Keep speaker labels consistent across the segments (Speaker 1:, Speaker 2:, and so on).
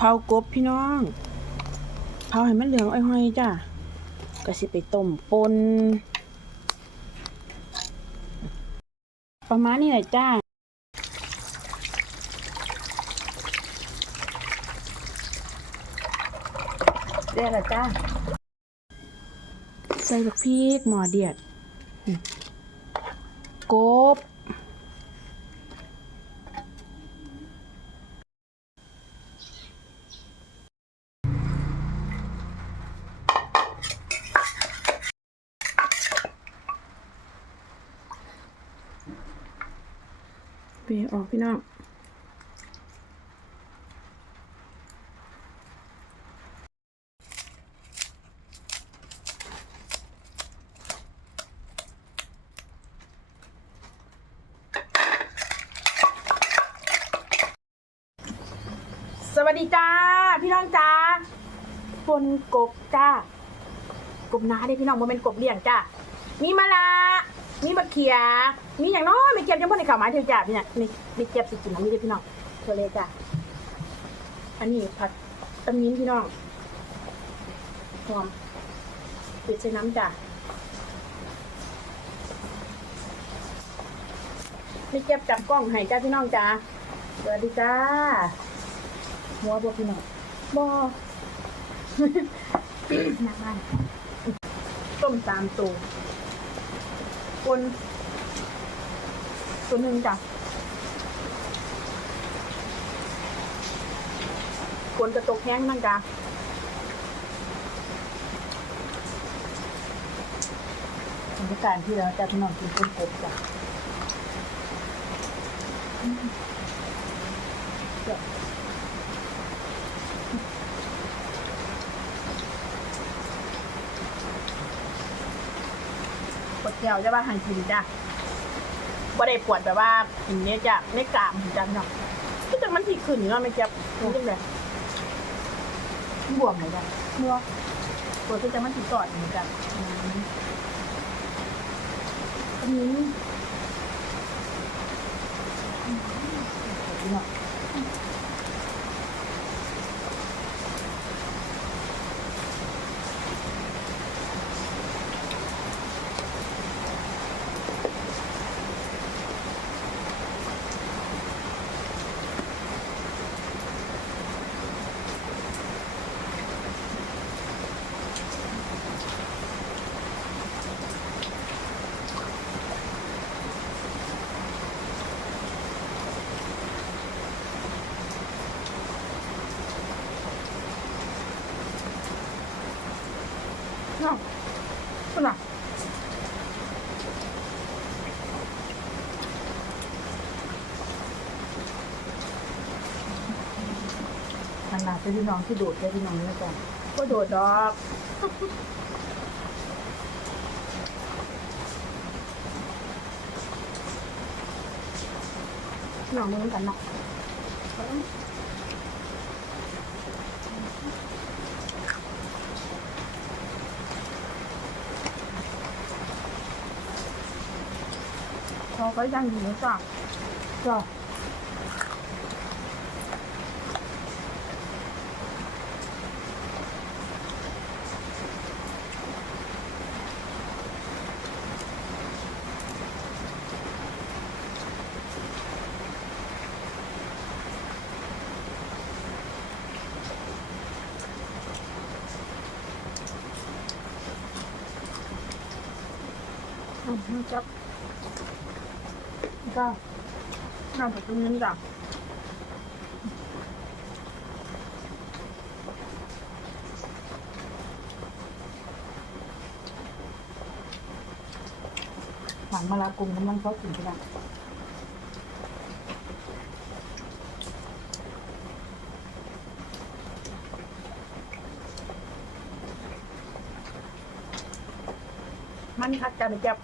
Speaker 1: เผากบพี่น้อง เผาให้มันเหลืองอ้อยๆจ้ะก็สิไปต้มปนประมาณนี้แหละจ้าได้ละจ้า ใส่บักพริกหมอเดียดกบ ออกพี่น้องสวัสดีจ้า พี่น้องจ้าปนกบจ้ากบนาเด้พี่น้องมันเป็นกบเลี้ยงจ้ามีมะละ มีมะเขีย มีอย่างน้อยไม่เก็บยังพ่ในข่าวหมายถึงจ้าพี่เนี่ยไม่ม่เก็บสิกินน้ำนี่เด้อพี่น้องตัวเลยจ้าอันนี้ผัดตะมิ้นพี่น้องหอมปิดใส่น้ำจ้าไม่เก็บจับกล้องให้จ้าพี่น้องจ้าสวัสดีจ้าหัวบพี่น้องบหนักมากต้มตามตัว คนตัวหนึ่งจ้ะคนกระตกแห้งนั่นจ้ะบรรยากาศที่แล้วจ้ะพี่น้องกินเป็นกบจ้ะอืมเดี๋ยว ปวด แก้วจะว่าหายกินจ้ะบ่ได้ปวดแบบว่าอย่างนี้จะไม่กรามจ้ะเนาะก็จะมันที่ขึ้นเนาะไม่เจ็บรู้จังเลยบวมเลยจ้ะบวมปวดก็จะมันที่กอดเหมือนกันอืมอันนี้อืมเนาะเนาะคุณน่ะขนาด เป็นพี่น้องที่โดดได้พี่น้องนี่จ้ะก็โดดดอกพี่น้องมือกันเนาะเขาก็ยังอยู่นะจ้ะจ้ะ จับก็น่าจะตรงนี้จ้ะหลังมาลากรุงกำลังเขาถึงกัน มันคักจะไปจับ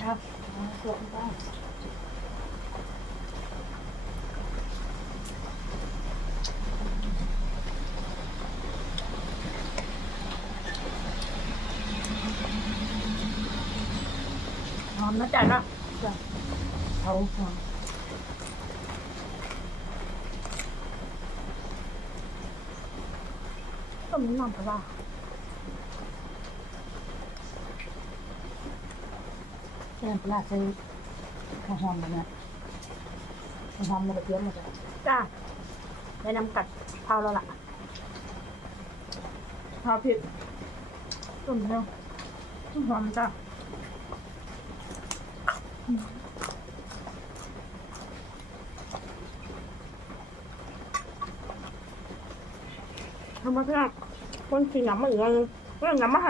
Speaker 1: ครับน้างหอมนะจ๊ะเนาะ
Speaker 2: เขาหอาค่ปลาใส่ข้าวหอม แบบนี้ข้าวหอมมันกระเทียมมันจะ
Speaker 1: จ้าได้นำกัดเผาแล้วล่ะเผาผิดต้มเร็วต้มหอมจ้าทำไมเพื่อนคนกินน้ำมาอีกแล้วเพื่อน น้ำมาให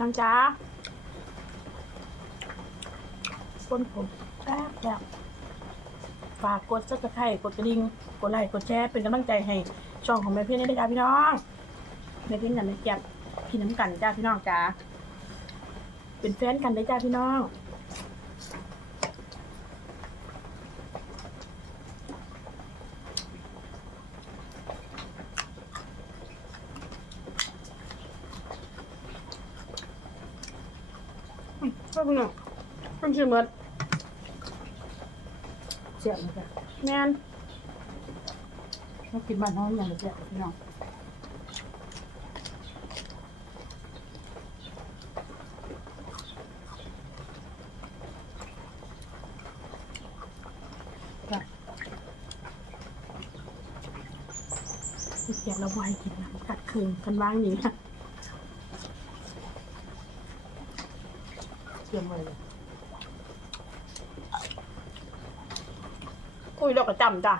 Speaker 1: น่ะน้องจ้าคนผมแซ่บแบบฝากกดซับสไครต์กดกระดิ่งกดไลค์กดแชร์เป็นกำลังใจให้ช่องของแม่เพี้ยนด้วยจ้าพี่น้องแม่เพี้ยนกันนะจ๊บพี่น้ำกันจ้าพี่น้องจ้าเป็นแฟนกันได้จ้าพี่น้อง บพี่น้องเพิ่งชื่อเมิด
Speaker 2: เสียบมันจะ
Speaker 1: แมน
Speaker 2: เรากินบ้านน้อยอย่างเดียวพี่น้อง
Speaker 1: สิเกียเราไวกินน้ำกัดคืนกันว่างนี้นะ
Speaker 2: เสียบไว้เลย
Speaker 1: คุยดอกกระจำจ้ะ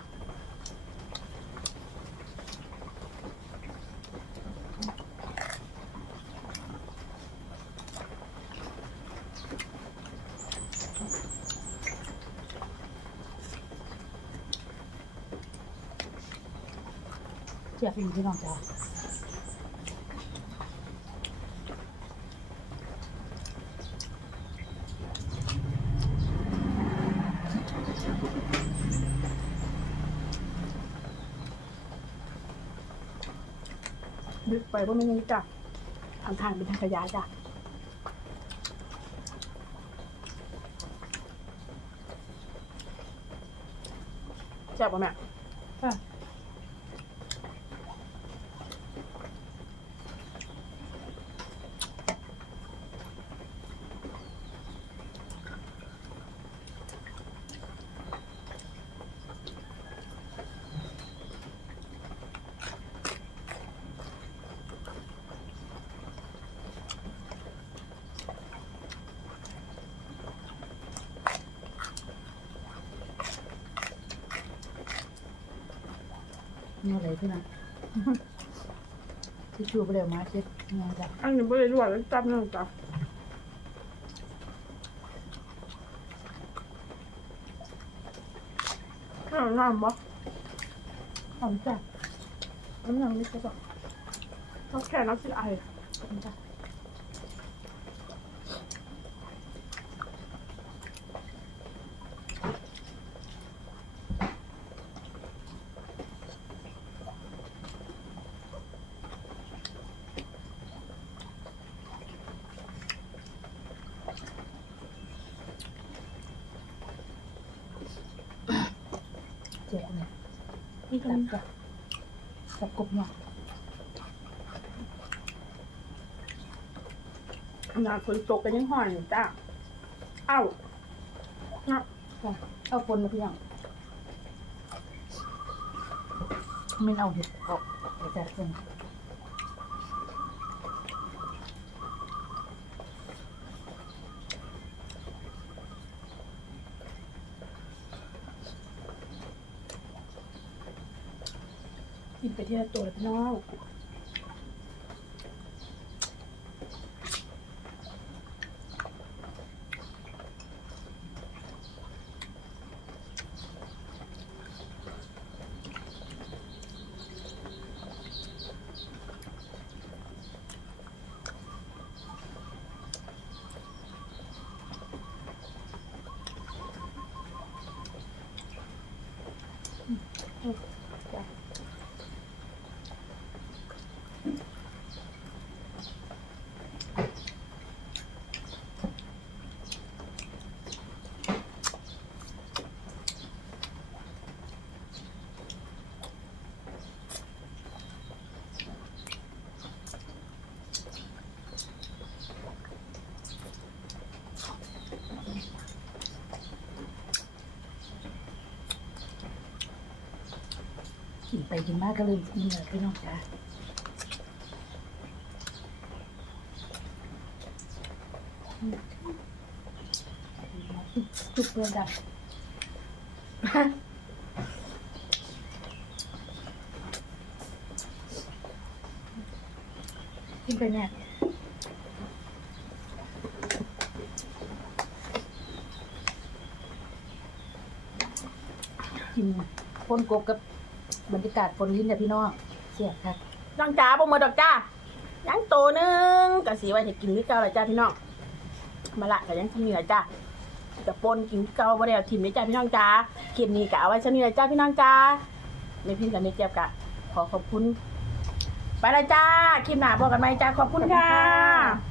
Speaker 2: เสียบอีกพี่น้องจ้า
Speaker 1: ดึกไปว่าไม่นี้จ้ะทางทางเป็นทางขยะจ้ะแซ่บป่ะแม่
Speaker 2: นี่อะไรพี่น้องที่ชูไปเร็วมาเช็ดงานจ้ะ
Speaker 1: อันนี้ไม่ได้รวดแล้วจับนั่งจ้ะเอาน้ำบ่
Speaker 2: หอมจ้ะ
Speaker 1: น้ำน้ำนี่ก็แบบต้องแค่น้ำสิไอ
Speaker 2: หอมจ้ะ เจ็บเลย
Speaker 1: นี่กั
Speaker 2: จั
Speaker 1: น
Speaker 2: บจ้ะจับกบหน่อย
Speaker 1: ขนาดฝนตกกันยังห่อนอยู่จ้ะเอ้านะ
Speaker 2: จ้ะเอาคนมาพี่น้องไม่เอาเห็ดออกเดี๋ยวจะเป็น กิ
Speaker 1: นไปที่ยวตัวพี่น้อง
Speaker 2: กิน ไปกินมากก็เลยกินเลยพี่น้องจ้าจุกเพื่อนจ้ะ
Speaker 1: กินไปเนี่ย
Speaker 2: กินปนกบกับ บรรยากาศปนลิ้นเนี่ยพี่น้องเสียบค่ะ
Speaker 1: น้องจ๋าบ่หมดดอกจ้ายังโตนึงก็สีไว้จะกินคือเก่าลยจ้าพี่น้องมาละก็ยังทำนี่ละจ้าจะปนกินเก่าบ่ได้เอาทิมเลยจ้าพี่น้องจ้าคลิปนี้ก็เอาไว้เท่านี้ละจ้าพี่น้องจ้าไม่พิมพ์กับไม่เจ็บกะ ขอขอบคุณ ไปละจ้าคลิปหน้าบอกกันไหมจ้าขอบคุณค่ะ